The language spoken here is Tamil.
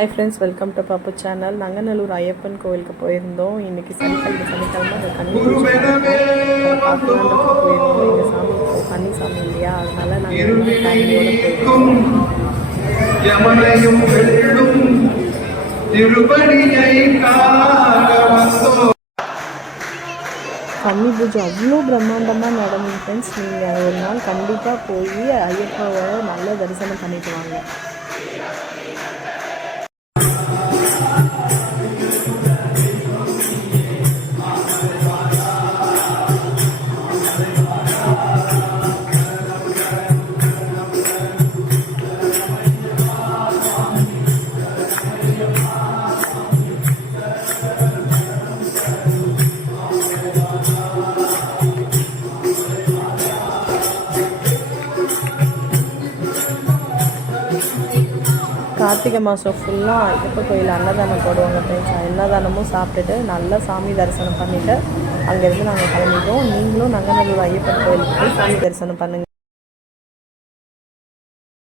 Hi friends, welcome to Pappu channel. Nanganallur Ayyappan கோவிலுக்கு போயிருந்தோம். இன்றைக்கி சனிக்கிழமை அந்த கன்னி பார்க்கலான்றதுக்கு போயிருந்தோம். எங்கள் சாமி கன்னி சாமி இல்லையா, அதனால் நாங்கள் ஃபேமிலியோடு போயிருந்தோம். கன்னி பூஜை அவ்வளோ பிரம்மாண்டமாக நடந்தது ஃப்ரெண்ட்ஸ். நீங்கள் ஒரு நாள் கண்டிப்பாக போய் ஐயப்பாவை நல்ல தரிசனம் பண்ணிட்டு வாங்க. கார்த்திகை மாதம் ஃபுல்லாக ஐயப்ப கோயில் அன்னதானம் போடுவாங்க ஃப்ரெண்ட்ஸ். அன்னதானமும் சாப்பிட்டுட்டு நல்லா சாமி தரிசனம் பண்ணிவிட்டு அங்கேருந்து நாங்கள் கிளம்பிட்டோம். நீங்களும் நங்கநல்லூர் ஐயப்பன் கோயிலுக்கு போய் சாமி தரிசனம் பண்ணுங்கள்.